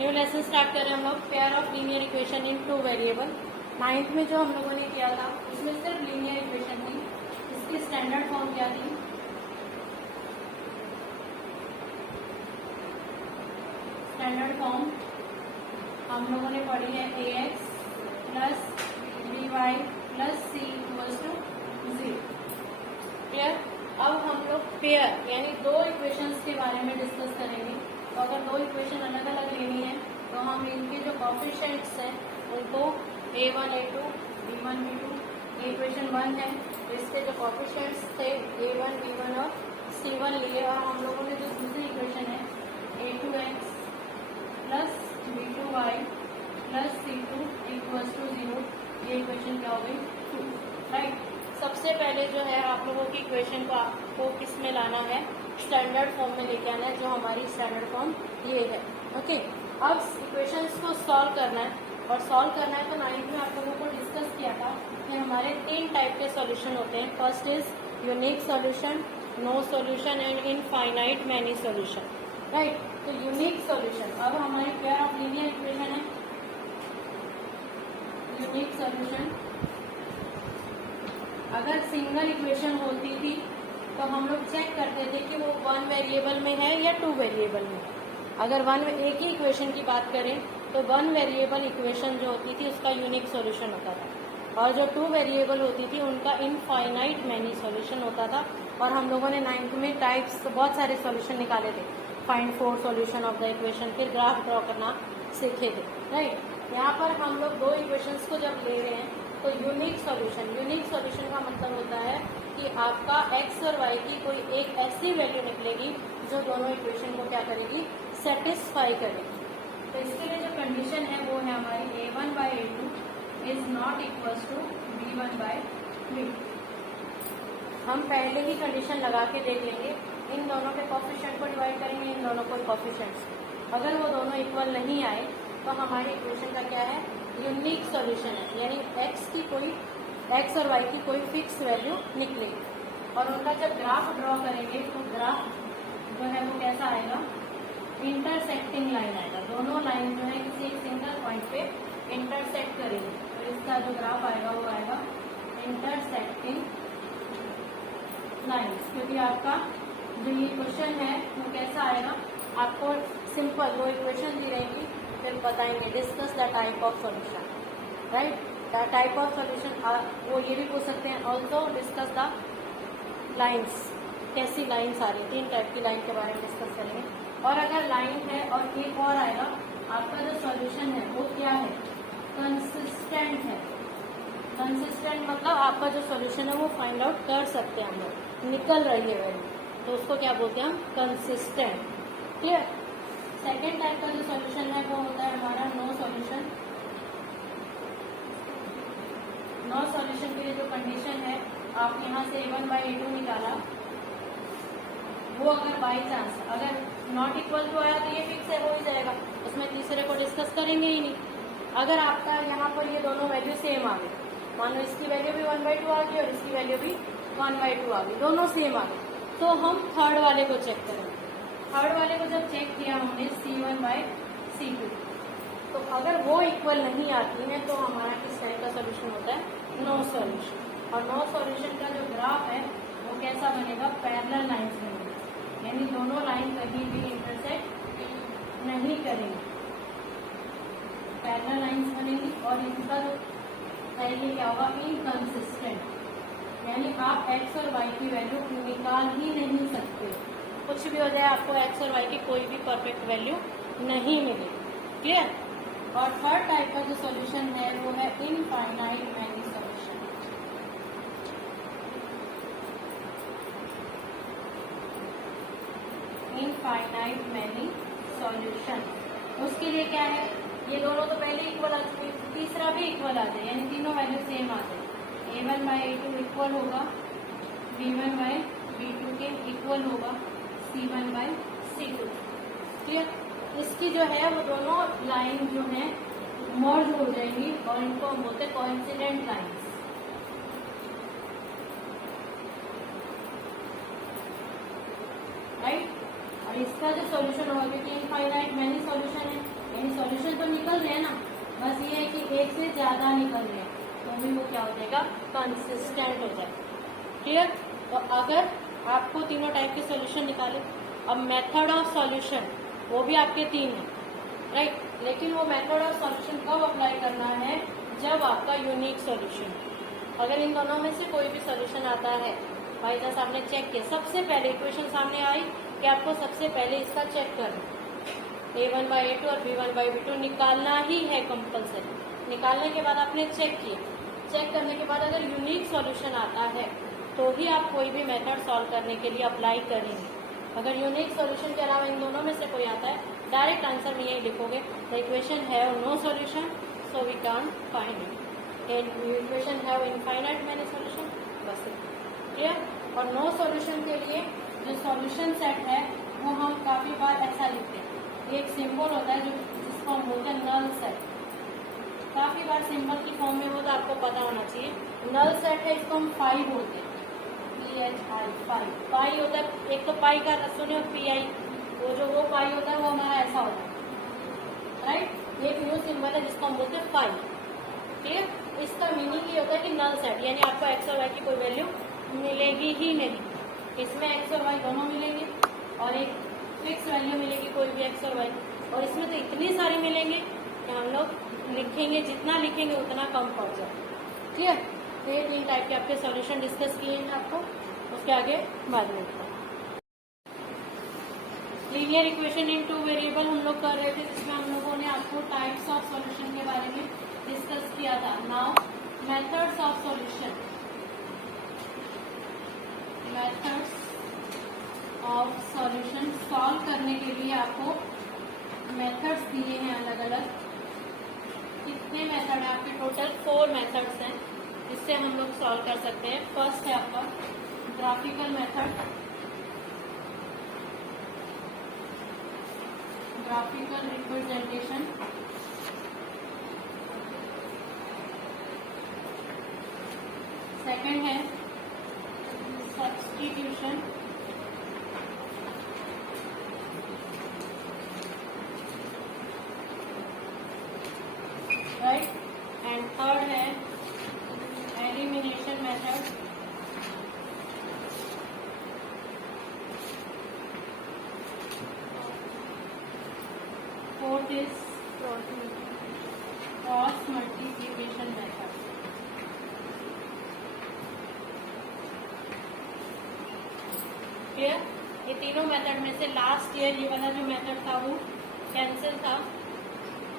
New lesson start कर रहे हैं हम लोग, pair of linear equation in two variable. 9th में जो हम लोगों ने किया था उसमें सिर्फ लीनियर इक्वेशन थी, इसकी स्टैंडर्ड फॉर्म क्या थी? स्टैंडर्ड फॉर्म हम लोगों ने पढ़ी है ax plus by plus c equals to 0। Clear? अब हम लोग पेयर यानी दो इक्वेशंस के बारे में डिस्कस करेंगे। तो अगर दो इक्वेशन अलग अलग लेनी है तो हम इनके जो कोएफिशिएंट्स हैं उनको a1 a2 b1 b2, equation 1 है तो इसके जो कोएफिशिएंट्स थे a1 b1 और c1 लिए, और हम लोगों ने जो दूसरी इक्वेशन है a2x plus b2y plus c2 equals to 0, ये इक्वेशन क्या हो गई 2। राइट? सबसे पहले जो है आप लोगों की इक्वेशन को आपको किस में लाना है? स्टैंडर्ड फॉर्म में लेके आना है, जो हमारी स्टैंडर्ड फॉर्म ये है। ओके, अब इक्वेशंस को सॉल्व करना है, और सॉल्व करना है तो 9th में आप लोगों को डिस्कस किया था कि हमारे 3 टाइप के सॉल्यूशन होते हैं। First is unique solution, no solution and infinite many solution. Right? तो यूनिक सॉल्यूशन, अब हमारी पेयर ऑफ लीनियर इक्वेशन है यूनिक सॉल्यूशन। अगर सिंगल इक्वेशन होती थी तो हम लोग चेक करते थे कि वो 1 वेरिएबल में है या 2 वेरिएबल में। अगर एक ही इक्वेशन की बात करें तो 1 वेरिएबल इक्वेशन जो होती थी उसका यूनिक सॉल्यूशन होता था, और जो 2 वेरिएबल होती थी उनका इनफाइनाइट मैनी सॉल्यूशन होता था। और हम लोगों ने 9th में टाइप्स बहुत सारे सॉल्यूशन निकाले थे, find 4 solution of the equation, फिर ग्राफ ड्रॉ करना सीखे थे। राइट? यहाँ पर हम लोग दो इक्वेशंस को जब ले रहे हैं तो यूनिक सॉल्यूशन का मतलब होता है कि आपका x और y की कोई एक ऐसी वैल्यू निकलेगी जो दोनों इक्वेशन को क्या करेगी? सेटिस्फाई करेगी। तो इसके लिए जो कंडीशन है वो है हमारी a1 by a2 is not equals to b1 by b2। हम पहले ही कंडीशन लगा के देख लेंगे, इन दोनों के कोएफिशिएंट को डिवाइड करेंगे, इन दोनों को कोएफिशिएंट्स, अगर वो दोनों इक्वल नहीं आए तो हमारी इक्वेशन का क्या है? यूनिक सॉल्यूशन है, यानी x और y की कोई फिक्स वैल्यू निकलेगी। और उनका जब ग्राफ ड्रॉ करेंगे तो ग्राफ जो है वो कैसा आएगा? इंटरसेक्टिंग लाइन आएगा। दोनों लाइन जो है किसी एक सिंगल पॉइंट पे इंटरसेक्ट करेंगे, तो इसका जो ग्राफ आएगा वो आएगा इंटरसेक्टिंग लाइन्स। क्योंकि आपका जो ये क्वेश्चन है वो कैसा आएगा? आपको सिंपल दो इक्वेशन दी रहेगी, फिर बताएंगे discuss the type of solution. Right? The type of solution वो ये भी पूछ सकते हैं, ऑल्सो डिस्कस द लाइन्स, कैसी लाइन्स आ रही है, 3 टाइप की लाइन के बारे में डिस्कस करेंगे। और अगर लाइन है और एक और आएगा, आपका जो सॉल्यूशन है वो क्या है? कंसिस्टेंट है। कंसिस्टेंट मतलब आपका जो सॉल्यूशन है वो फाइंड आउट कर सकते हैं हम लोग, निकल रही है वैल्यू, तो उसको क्या बोलते हैं हम? कंसिस्टेंट। क्लियर? सेकेंड टाइप का जो सॉल्यूशन है वो होता है हमारा नो सॉल्यूशन। नो सॉल्यूशन के लिए जो कंडीशन है, आप यहाँ से a1 by a2 निकाला, वो अगर बाई चांस अगर नॉट इक्वल टू आया तो ये फिक्स है, हो ही जाएगा, उसमें तीसरे को डिस्कस करेंगे ही नहीं। अगर आपका यहाँ पर ये दोनों वैल्यू सेम आ गई, मान लो इसकी वैल्यू भी 1/2 आ गई और इसकी वैल्यू भी 1/2 आ गई, दोनों सेम आ गई, तो हम थर्ड वाले को चेक करेंगे। थर्ड वाले को जब चेक किया हमने c1 by c2, तो अगर वो इक्वल नहीं आती है तो हमारा किस टाइप का सोल्यूशन होता है? No solution. और नो सॉल्यूशन का जो ग्राफ है वो कैसा बनेगा? पैरेलल लाइंस बनेगा, यानी दोनों लाइन कहीं भी इंटरसेक्ट नहीं करेंगी, पैरेलल लाइंस बनेगी। और इनका जो ये क्या होगा? इनकंसिस्टेंट, यानी आप x और y की वैल्यू निकाल ही नहीं सकते, कुछ भी हो जाए आपको x और y की कोई भी परफेक्ट वैल्यू नहीं मिलेगी। क्लियर? और थर्ड टाइप का जो सॉल्यूशन है वो है infinite many solution. Infinite many solution, उसके लिए क्या है? ये दोनों तो पहले इक्वल आ चुके, तीसरा भी इक्वल आ जाए, यानी तीनों वैल्यू सेम आ जाए। a1 by a2 इक्वल होगा b1 by b2 के इक्वल होगा c1 by c2। क्लियर? इसकी जो है वो दोनों लाइन जो है मर्ज हो जाएंगी और इनको हम बोलते हैं कोइंसिडेंट लाइंस। राइट? और इसका जो सॉल्यूशन होगा, क्योंकि इनफाइनाइट मैनी सॉल्यूशन है, यानी सॉल्यूशन तो निकल रहे हैं ना, बस ये है कि एक से ज़्यादा निकल रहे हैं, तो भी वो क्या हो जाएगा, कंसिस्टेंट हो जाएगा। क्लियर। तो अगर आपको तीनों टाइप के सॉल्यूशन निकाले, अब मेथड ऑफ सॉल्यूशन वो भी आपके 3 है, राइट। लेकिन वो मेथड ऑफ सॉल्यूशन कब अप्लाई करना है, जब आपका यूनिक सॉल्यूशन। अगर इन दोनों में से कोई भी सॉल्यूशन आता है, भाई जैसे आपने चेक किया, सबसे पहले इक्वेशन सामने आई कि आपको सबसे पहले इसका चेक करना, A1/A2 और B1/B2 निकालना ही है कंपल्सरी। निकालने के बाद आपने चेक किया, चेक करने के बाद अगर यूनिक सॉल्यूशन आता है तो ही आप कोई भी मेथड सॉल्व करने के लिए अप्लाई करेंगे। अगर यूनिक सॉल्यूशन के अलावा इन दोनों में से कोई आता है, डायरेक्ट आंसर में यही लिखोगे, the equation have no solution so we can't find it, equation have infinite many solution, बस क्लियर। और नो सॉल्यूशन के लिए जो सॉल्यूशन सेट है वो हम काफ़ी बार ऐसा लिखते हैं, एक सिंबल होता है जो जिसको हम बोलते हैं नल सेट। काफ़ी बार सिंबल की फॉर्म में वो तो आपको पता होना चाहिए। नल सेट है, इसको हम 5 बोलते हैं, PHI 5। पाई होता है, एक तो पाई का सुने और PI, वो पाई होता है वो हमारा ऐसा होता है, राइट। एक न्यू सिंबल है जिसको हम बोलते हैं 5, ठीक है। इसका मीनिंग ये होता है कि नल सेट, यानी आपको एक्स और वाई की कोई वैल्यू मिलेगी ही नहीं। इसमें एक्स और वाई दोनों मिलेंगे और एक फिक्स वैल्यू मिलेगी कोई भी एक्स और वाई, और इसमें तो इतनी सारी मिलेंगे कि हम लोग लिखेंगे, जितना लिखेंगे उतना कम पड़ जाए, ठीक है। तो ये 3 टाइप के आपके सॉल्यूशन डिस्कस किए हैं आपको, उसके आगे बाद में। लीनियर इक्वेशन इन 2 वेरिएबल हम लोग कर रहे थे, जिसमें हम लोगों ने आपको टाइप्स ऑफ सॉल्यूशन के बारे में डिस्कस किया था। Now methods of solution, methods of solution solve करने के लिए आपको मेथड्स दिए हैं अलग अलग। कितने मेथड है आपके? टोटल 4 मेथड्स हैं जिससे हम लोग सॉल्व कर सकते हैं। फर्स्ट है आपका graphical method, graphical representation. Second है सब्स्टिट्यूशन, राइट। एंड थर्ड है elimination method. Fourth is cross multiplication method. Clear. ये तीनों मेथड में से लास्ट ईयर ये वाला जो मेथड था वो कैंसिल था,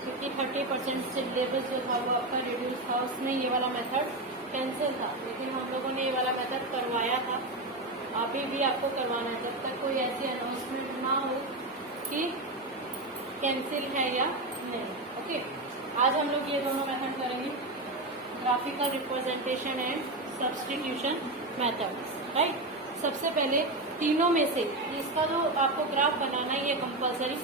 क्योंकि 30% सिलेबस जो था वो आपका रिड्यूस था, उसमें ये वाला मेथड कैंसिल था। लेकिन हम लोगों ने ये वाला मेथड करवाया था, अभी भी आपको करवाना है, जब तक कोई ऐसी अनाउंसमेंट ना हो कि कैंसिल है या नहीं। ओके, आज हम लोग ये दोनों मेथड करेंगे, graphical representation and substitution methods, right. सबसे पहले तीनों में से इसका जो आपको ग्राफ बनाना ही है कंपल्सरी,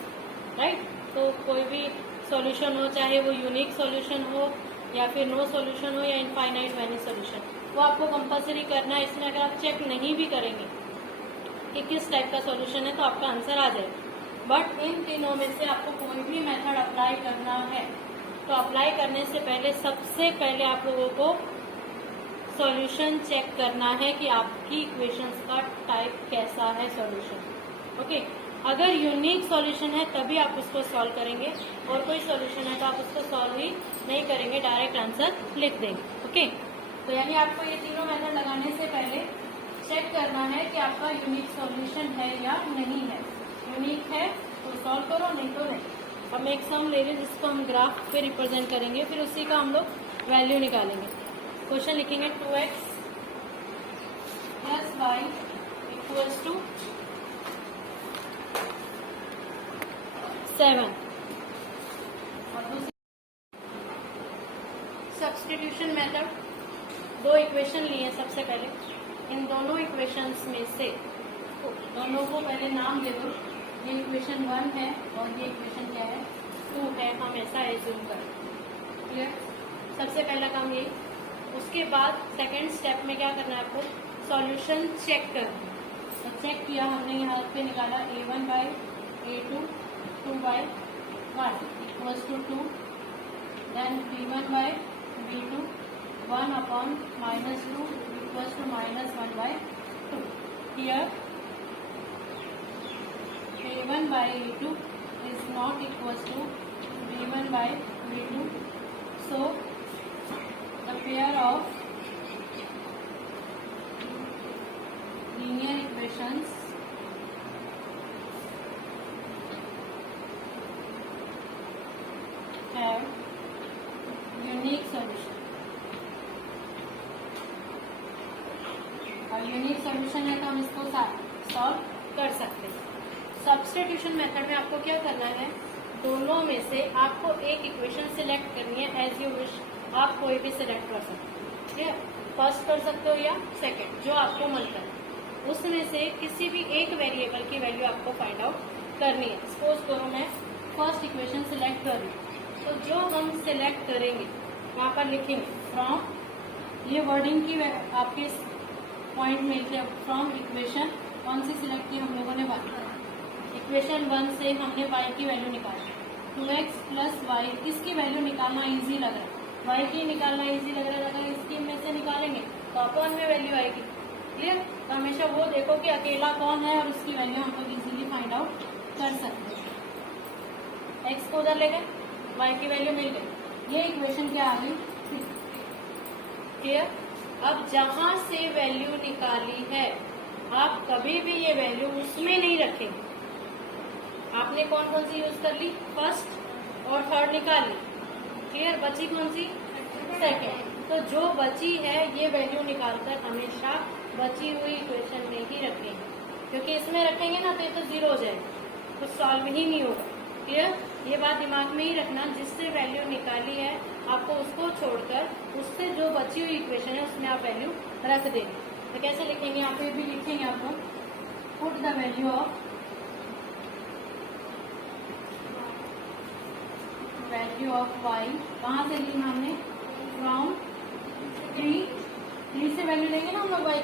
राइट। तो कोई भी सॉल्यूशन हो, चाहे वो यूनिक सॉल्यूशन हो या फिर नो सॉल्यूशन हो या इनफाइनाइट मैनी सॉल्यूशन, वो आपको कंपल्सरी करना है। इसमें अगर आप चेक नहीं भी करेंगे कि किस टाइप का सॉल्यूशन है तो आपका आंसर आ जाएगा। बट इन तीनों में से आपको कोई भी मेथड अप्लाई करना है तो अप्लाई करने से पहले सबसे पहले आप लोगों को सॉल्यूशन चेक करना है कि आपकी इक्वेशंस का टाइप कैसा है सॉल्यूशन। ओके, अगर यूनिक सॉल्यूशन है तभी आप उसको सॉल्व करेंगे, और कोई सॉल्यूशन है तो आप उसको सॉल्व ही नहीं करेंगे, डायरेक्ट आंसर लिख देंगे। ओके, तो यानी आपको ये तीनों मेथड लगाने से पहले चेक करना है कि आपका यूनिक सॉल्यूशन है या नहीं है। यूनिक है तो सॉल्व करो, नहीं तो नहीं। हम एक सम ले लें जिसको हम ग्राफ पे रिप्रेजेंट करेंगे, फिर उसी का हम लोग वैल्यू निकालेंगे। क्वेश्चन लिखेंगे 2x + y = 7। और दूसरी सब्स्टिट्यूशन मेथड, 2 इक्वेशन लिए सबसे पहले। इन दोनों इक्वेशंस में से दोनों को पहले नाम दे दो। ये इक्वेशन 1 है और ये इक्वेशन क्या है 2 है, हम ऐसा एज्यूम करें। क्लियर। सबसे पहला काम ये। उसके बाद सेकेंड स्टेप में क्या करना है आपको? सॉल्यूशन चेक करना। तो चेक किया हमने, यहाँ पे निकाला A1/A2 2/2 1 equals to 2, then v1 by v2 1 upon minus 2 equals to minus 1 by 2. Here a1 by a2 is not equals to v1 by v2. So the pair of linear equations have unique solution. और unique solution है तो हम इसको solve कर सकते हैं। Substitution method में आपको क्या करना है, दोनों में से आपको एक इक्वेशन सिलेक्ट करनी है, एज यू विश। आप कोई भी सिलेक्ट कर सकते हो, ठीक है, फर्स्ट कर सकते हो या सेकंड, जो आपको मन करे। उसमें से किसी भी एक वेरिएबल की वैल्यू आपको फाइंड आउट करनी है। सपोज करो मैं फर्स्ट इक्वेशन सिलेक्ट कर रही हूँ, तो जो हम सिलेक्ट करेंगे वहाँ पर लिखेंगे फ्रॉम, ये वर्डिंग की आपके पॉइंट मिलते हैं, फ्रॉम इक्वेशन कौन सी सिलेक्ट की हम लोगों ने बात की, इक्वेशन 1 से हमने y की वैल्यू निकाली 2x प्लस वाई। इसकी वैल्यू निकालना इजी लग रहा है, y की निकालना इजी लग रहा है, अगर इसकी में से निकालेंगे तो अपॉन में वैल्यू आएगी। क्लियर? तो हमेशा वो देखो कि अकेला कौन है और उसकी वैल्यू हम लोग इजीली फाइंड आउट कर सकते हैं। x को उधर ले गए, y की वैल्यू मिल गई, ये इक्वेशन क्या आ गई। क्लियर? अब जहां से वैल्यू निकाली है आप कभी भी ये वैल्यू उसमें नहीं रखेंगे। आपने कौन कौन सी यूज कर ली, फर्स्ट और थर्ड निकाल ली। क्लियर? बची कौन सी, सेकेंड। तो जो बची है ये वैल्यू निकालकर हमेशा बची हुई इक्वेशन में ही रखेंगे, क्योंकि इसमें रखेंगे ना तो ये तो जीरो हो जाएगा, तो सॉल्व ही नहीं होगा। क्लियर? ये बात दिमाग में ही रखना, जिससे वैल्यू निकाली है आपको उसको छोड़कर उससे जो बची हुई इक्वेशन है उसमें आप वैल्यू रख देंगे। तो कैसे लिखेंगे, यहाँ पे भी लिखेंगे आपको, put the value of y, कहाँ से ली हमने, फ्रॉम 3 से वैल्यू लेंगे ना हम लोग y की।